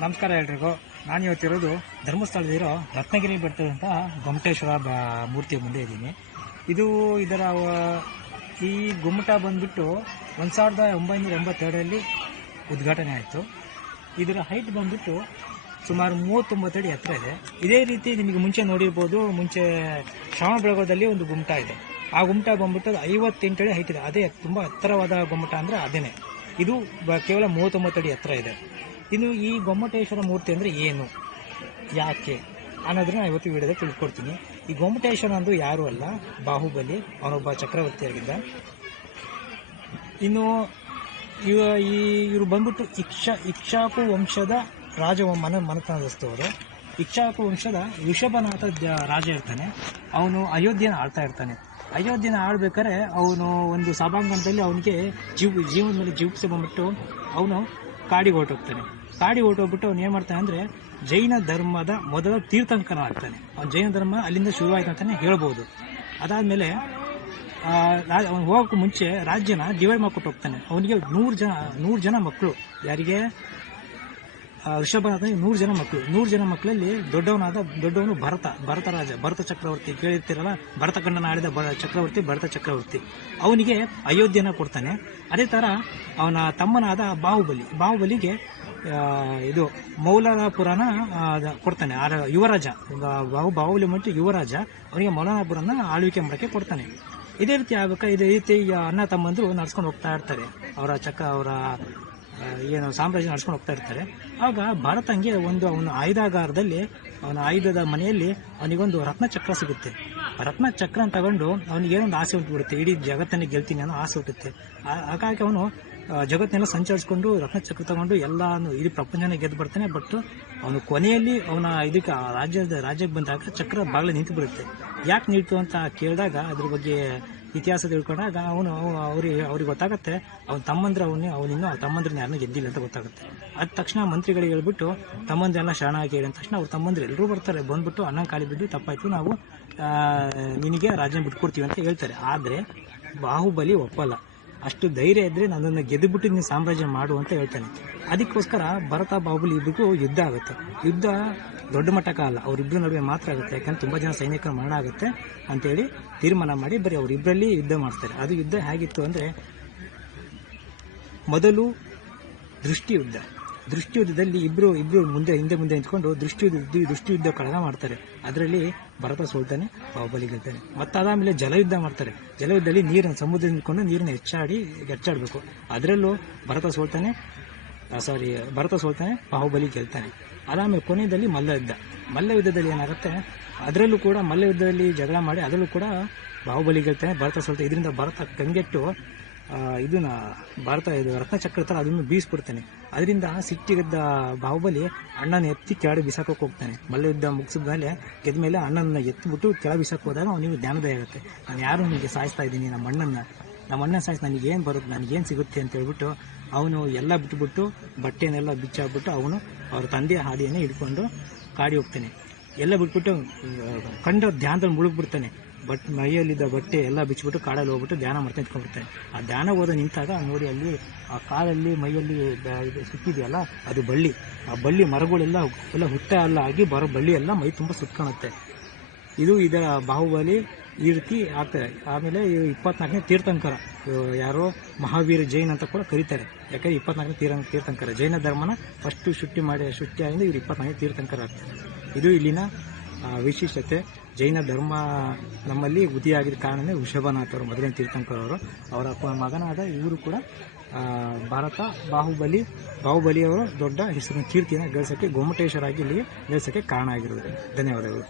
ನಮಸ್ಕಾರ ಎಲ್ರಿಗೂ. ನಾನು ಇವತ್ತಿರೋದು ಧರ್ಮಸ್ಥಳದಲ್ಲಿರೋ ರತ್ನಗಿರಿ ಬೆಟ್ಟದಂತಹ ಗೊಮ್ಮಟೇಶ್ವರ ಮೂರ್ತಿಯ ಮುಂದೆ ಇದ್ದೀನಿ. ಈ ಗುಮ್ಮಟ ಬಂದ್ಬಿಟ್ಟು 1982ರಲ್ಲಿ ಉದ್ಘಾಟನೆ ಆಯಿತು. ಇದರ ಹೈಟ್ ಬಂದ್ಬಿಟ್ಟು ಸುಮಾರು 39 ಅಡಿ ಎತ್ತರ ಇದೆ. ಇದೇ ರೀತಿ ನಿಮಗೆ ಮುಂಚೆ ನೋಡಿರ್ಬೋದು, ಮುಂಚೆ ಶ್ರಾವಣ ಬೆಳಗೊಳದಲ್ಲಿ ಒಂದು ಗುಮ್ಮಟ ಇದೆ. ಆ ಗುಮ್ಮಟ ಬಂದ್ಬಿಟ್ಟು 58 ಅಡಿ ಹೈಟ್ ಇದೆ. ಅದೇ ತುಂಬ ಎತ್ತರವಾದ ಗುಮ್ಮಟ ಅಂದರೆ ಅದೇನೆ. ಇದು ಕೇವಲ 39 ಅಡಿ ಎತ್ತರ ಇದೆ. ಇನ್ನು ಈ ಗೊಮ್ಮಟೇಶ್ವರ ಮೂರ್ತಿ ಅಂದರೆ ಏನು, ಯಾಕೆ ಅನ್ನೋದನ್ನ ಇವತ್ತು ವಿಡಿಯೋದಲ್ಲಿ ತಿಳ್ಕೊಡ್ತೀನಿ. ಈ ಗೊಮ್ಮಟೇಶ್ವರ ಅಂದು ಯಾರು ಅಲ್ಲ, ಬಾಹುಬಲಿ, ಅವನೊಬ್ಬ ಚಕ್ರವರ್ತಿಯಾಗಿದ್ದ. ಇನ್ನು ಇವರು ಬಂದ್ಬಿಟ್ಟು ಇಕ್ಷಾಕು ವಂಶದ ಮನೆತನದಸ್ತವರು. ಇಕ್ಷಾಕು ವಂಶದ ಋಷಭನಾಥ ರಾಜ ಇರ್ತಾನೆ. ಅವನು ಅಯೋಧ್ಯೆನ ಆಳ್ತಾ ಇರ್ತಾನೆ. ಅಯೋಧ್ಯೆನ ಆಳ್ಬೇಕಾದ್ರೆ ಅವನು ಒಂದು ಸಭಾಂಗಣದಲ್ಲಿ ಅವನಿಗೆ ಜೀವನದ ಮೇಲೆ ಜೀವಿಸಿ ಬಂದ್ಬಿಟ್ಟು ಅವನು ಕಾಡಿಗೆ ಹೊರಟೋಗ್ಬಿಟ್ಟು ಅವನು ಏನು ಮಾಡ್ತಾನೆ ಅಂದರೆ ಜೈನ ಧರ್ಮದ ಮೊದಲ ತೀರ್ಥಂಕರ ಆಗ್ತಾನೆ. ಅವ್ನು ಜೈನ ಧರ್ಮ ಅಲ್ಲಿಂದ ಶುರುವಾಯಿತು ಅಂತಲೇ ಹೇಳ್ಬೋದು. ಅದಾದಮೇಲೆ ಅವನು ಹೋಗೋಕ್ಕೂ ಮುಂಚೆ ರಾಜ್ಯನ ಡಿವೈಡ್ ಮಾಡ್ಕೊಟ್ಟು ಹೋಗ್ತಾನೆ. ಅವನಿಗೆ 100 ಜನ ಮಕ್ಕಳು. ಯಾರಿಗೆ? ಋಷಭನಾಥನಿಗೆ 100 ಜನ ಮಕ್ಕಳು. 100 ಜನ ಮಕ್ಕಳಲ್ಲಿ ದೊಡ್ಡವನು ಭರತ ರಾಜ, ಭರತ ಚಕ್ರವರ್ತಿ. ಕೇಳಿರ್ತೀರಲ್ಲ, ಭರತ ಖಂಡನ ಆಳಿದ ಚಕ್ರವರ್ತಿ ಭರತ ಚಕ್ರವರ್ತಿ. ಅವನಿಗೆ ಅಯೋಧ್ಯೆನ ಕೊಡ್ತಾನೆ. ಅದೇ ಥರ ಅವನ ತಮ್ಮನಾದ ಬಾಹುಬಲಿಗೆ ಇದು ಮೌಲಾನಾಪುರನ ಕೊಡ್ತಾನೆ. ಯುವರಾಜ ಬಾಹುಬಲಿ ಮತ್ತು ಯುವರಾಜ ಅವನಿಗೆ ಮೌಲಾನಾಪುರನ ಆಳ್ವಿಕೆ ಮಾಡೋಕ್ಕೆ ಕೊಡ್ತಾನೆ. ಇದೇ ರೀತಿ ಇದೇ ರೀತಿ ಅಣ್ಣ ತಮ್ಮಂದ್ರು ನಡ್ಸ್ಕೊಂಡು ಹೋಗ್ತಾ ಇರ್ತಾರೆ. ಅವರ ಏನು ಸಾಮ್ರಾಜ್ಯ ನಡ್ಸ್ಕೊಂಡು ಹೋಗ್ತಾ ಇರ್ತಾರೆ. ಆಗ ಭಾರತಂಗೆ ಅವನ ಆಯುಧಾಗಾರದಲ್ಲಿ, ಅವನ ಆಯುಧದ ಮನೆಯಲ್ಲಿ ಅವನಿಗೊಂದು ರತ್ನಚಕ್ರ ಸಿಗುತ್ತೆ. ರತ್ನಚಕ್ರ ತಗೊಂಡು ಅವನಿಗೇನೊಂದು ಆಸೆ ಹುಟ್ಟುಬಿಡುತ್ತೆ, ಇಡೀ ಜಗತ್ತನ್ನೇ ಗೆಲ್ತೀನಿ ಅನ್ನೋ ಆಸೆ ಹುಟ್ಟುತ್ತೆ. ಹಾಗಾಗಿ ಅವನು ಜಗತ್ತನ್ನೆಲ್ಲ ಸಂಚರಿಸ್ಕೊಂಡು ರತ್ನಚಕ್ರ ತಗೊಂಡು ಎಲ್ಲಾನು ಇಡೀ ಪ್ರಪಂಚನೇ ಗೆದ್ದು ಬರ್ತಾನೆ. ಬಟ್ ಅವನು ಕೊನೆಯಲ್ಲಿ ಅವನ ಇದಕ್ಕೆ ರಾಜ್ಯಕ್ಕೆ ಬಂದಾಗ ಚಕ್ರ ಬಾಗಿಲು ನಿಂತು ಬಿಡುತ್ತೆ. ಯಾಕೆ ನಿಂತು ಅಂತ ಕೇಳಿದಾಗ, ಅದ್ರ ಬಗ್ಗೆ ಇತಿಹಾಸ ತಿಳ್ಕೊಂಡಾಗ ಅವ್ರಿಗೆ ಗೊತ್ತಾಗುತ್ತೆ ಅವನ ತಮ್ಮಂದ್ರನ್ನ ಯಾರನ್ನೂ ಗೆದ್ದಿಲ್ಲ ಅಂತ ಗೊತ್ತಾಗುತ್ತೆ. ಅದ ತಕ್ಷಣ ಮಂತ್ರಿಗಳಿಗೆ ಹೇಳ್ಬಿಟ್ಟು ತಮ್ಮಂದ್ರೆಲ್ಲ ಶರಣಾಗಿ ಹೇಳಿದ ತಕ್ಷಣ ಅವ್ರ ತಮ್ಮಂದ್ರು ಎಲ್ಲರೂ ಬರ್ತಾರೆ. ಬಂದ್ಬಿಟ್ಟು ಅಣ್ಣ ಕಾಲಿ ಬಿದ್ದು ತಪ್ಪಾಯ್ತು, ನಾವು ನಿನಗೆ ರಾಜ್ಯ ಬಿಟ್ಕೊಡ್ತೀವಿ ಅಂತ ಹೇಳ್ತಾರೆ. ಆದರೆ ಬಾಹುಬಲಿ ಒಪ್ಪಲ್ಲ. ಅಷ್ಟು ಧೈರ್ಯ ಇದ್ರೆ ನನ್ನನ್ನು ಗೆದ್ದುಬಿಟ್ಟು ನೀನು ಸಾಮ್ರಾಜ್ಯ ಮಾಡು ಅಂತ ಹೇಳ್ತಾನೆ. ಅದಕ್ಕೋಸ್ಕರ ಭರತ ಬಾಹುಬಲಿ ಇಬ್ಬರಿಗೂ ಯುದ್ಧ ಆಗುತ್ತೆ. ಯುದ್ಧ ದೊಡ್ಡ ಮಟ್ಟಕ್ಕೆ ಅಲ್ಲ, ಅವರಿಬ್ಬರ ನಡುವೆ ಮಾತ್ರ ಆಗುತ್ತೆ. ಯಾಕಂದ್ರೆ ತುಂಬ ಜನ ಸೈನಿಕರ ಮರಣ ಆಗುತ್ತೆ ಅಂತೇಳಿ ತೀರ್ಮಾನ ಮಾಡಿ ಬರೀ ಅವರಿಬ್ಬರಲ್ಲಿ ಯುದ್ಧ ಮಾಡ್ತಾರೆ. ಅದು ಯುದ್ಧ ಹೇಗಿತ್ತು ಅಂದರೆ, ಮೊದಲು ದೃಷ್ಟಿಯುದ್ಧದಲ್ಲಿ ಇಬ್ರು ಹಿಂದೆ ನಿಂತ್ಕೊಂಡು ದೃಷ್ಟಿ ಯುದ್ಧ ಕಳಗ ಮಾಡ್ತಾರೆ. ಅದರಲ್ಲಿ ಭರತ ಸೋಲ್ತಾನೆ, ಬಾಹುಬಲಿ ಗೆಲ್ತಾನೆ. ಮತ್ತು ಅದಾದಮೇಲೆ ಜಲಯುದ್ಧ ಮಾಡ್ತಾರೆ. ಜಲಯುದ್ಧದಲ್ಲಿ ಸಮುದ್ರ ನಿಂತ್ಕೊಂಡು ನೀರನ್ನು ಹೆಚ್ಚಾಡಬೇಕು. ಅದರಲ್ಲೂ ಭರತ ಸೋಲ್ತಾನೆ, ಬಾಹುಬಲಿ ಗೆಲ್ತಾನೆ. ಅದಾದಮೇಲೆ ಕೊನೆಯಲ್ಲಿ ಮಲ್ಲಯುದ್ಧದಲ್ಲಿ ಏನಾಗುತ್ತೆ, ಅದರಲ್ಲೂ ಕೂಡ ಮಲ್ಲಯುದ್ಧದಲ್ಲಿ ಜಗಳ ಮಾಡಿ ಅದರಲ್ಲೂ ಕೂಡ ಬಾಹುಬಲಿ ಗೆಲ್ತಾನೆ, ಭರತ ಸೋಲ್ತಾನೆ. ಇದರಿಂದ ಭರತ ಕಂಗೆಟ್ಟು ರತ್ನಚಕ್ರ ಥರ ಅದನ್ನು ಬೀಸ್ಬಿಡ್ತಾನೆ. ಅದರಿಂದ ಸಿಟ್ಟಿಗೆದ್ದ ಬಾಹುಬಲಿ ಅಣ್ಣನ ಎತ್ತಿ ಕೆಳಗೆ ಬಿಸಾಕೋಕೆ ಹೋಗ್ತಾನೆ. ಮಲ್ಲಯುದ್ಧ ಮುಗಿಸಿದ ಮೇಲೆ ಗೆದ್ದ ಮೇಲೆ ಅಣ್ಣನ ಎತ್ತಿಬಿಟ್ಟು ಕೆಳಗೆ ಬಿಸಾಕ ಹೋದಾಗ ಅವನಿಗೆ ಜ್ಞಾನೋದಯ ಆಗುತ್ತೆ. ನಾನು ಯಾರು ನಿಮಗೆ ಸಾಯಿಸ್ತಾ ಇದ್ದೀನಿ, ನಮ್ಮ ಅಣ್ಣ ಸಾಯಿಸಿ ನನಗೇನು ಬರುತ್ತೆ, ನನಗೇನು ಸಿಗುತ್ತೆ ಅಂತ ಹೇಳ್ಬಿಟ್ಟು ಅವನು ಎಲ್ಲ ಬಿಟ್ಟುಬಿಟ್ಟು ಬಟ್ಟೆನೆಲ್ಲ ಬಿಚ್ಚಾಕ್ಬಿಟ್ಟು ಅವನು ಅವ್ರ ತಂದೆಯ ಹಾದಿಯನ್ನೇ ಹಿಡ್ಕೊಂಡು ಕಾಡಿ ಹೋಗ್ತಾನೆ. ಎಲ್ಲ ಬಿಟ್ಬಿಟ್ಟು ಕಂಡ ಧ್ಯಾನದಲ್ಲಿ ಮುಳುಗ್ಬಿಡ್ತಾನೆ. ಮೈಯಲ್ಲಿದ್ದ ಬಟ್ಟೆ ಎಲ್ಲ ಬಿಚ್ಚಿಬಿಟ್ಟು ಕಾಡಲ್ಲಿ ಹೋಗ್ಬಿಟ್ಟು ಧ್ಯಾನ ಮಾಡ್ತಾ ನಿಂತ್ಕೊಂಡ್ಬಿಡ್ತಾನೆ. ಆ ಧ್ಯಾನ ಹೋದ ನಿಂತಾಗ ನೋಡಿ, ಅಲ್ಲಿ ಆ ಕಾಲಲ್ಲಿ ಮೈಯಲ್ಲಿ ಸುತ್ತಿದೆಯಲ್ಲ, ಅದು ಬಳ್ಳಿ. ಆ ಬಳ್ಳಿ ಮರಗಳೆಲ್ಲ ಹುಟ್ಟ ಎಲ್ಲ ಆಗಿ ಬಳ್ಳಿ ಎಲ್ಲ ಮೈ ತುಂಬ ಸುತ್ಕೊಳುತ್ತೆ. ಇದರ ಬಾಹುಬಲಿ ಈ ರೀತಿ ಆಗ್ತಾರೆ. ಆಮೇಲೆ 24ನೇ ತೀರ್ಥಂಕರ, ಯಾರೋ ಮಹಾವೀರ ಜೈನ್ ಅಂತ ಕೂಡ ಕರೀತಾರೆ. ಯಾಕಂದರೆ 24ನೇ ತೀರ್ಥಂಕರ ಜೈನ ಧರ್ಮನ ಫಸ್ಟ್ ಸೃಷ್ಟಿಯಾಗಿಂದ ಇವರು 24ನೇ ತೀರ್ಥಂಕರ ಆಗ್ತಾರೆ. ಇದು ಇಲ್ಲಿನ ವಿಶೇಷತೆ. ಜೈನ ಧರ್ಮ ನಮ್ಮಲ್ಲಿ ಉದಿಯಾಗಿದ್ದ ಕಾರಣವೇ ಋಷಭನಾಥವರು, ಮೊದಲನೇ ತೀರ್ಥಂಕರವರು. ಅವರ ಮಗನಾದ ಇವರು ಕೂಡ ಬಾಹುಬಲಿಯವರು ದೊಡ್ಡ ಹೆಸರಿನ ಕೀರ್ತಿಯನ್ನು ಗಳಿಸೋಕ್ಕೆ, ಗೊಮ್ಮಟೇಶ್ವರ ಆಗಿ ಇಲ್ಲಿಗೆ ಗಳಿಸೋಕ್ಕೆ ಕಾರಣ ಆಗಿರೋದು. ಧನ್ಯವಾದಗಳು.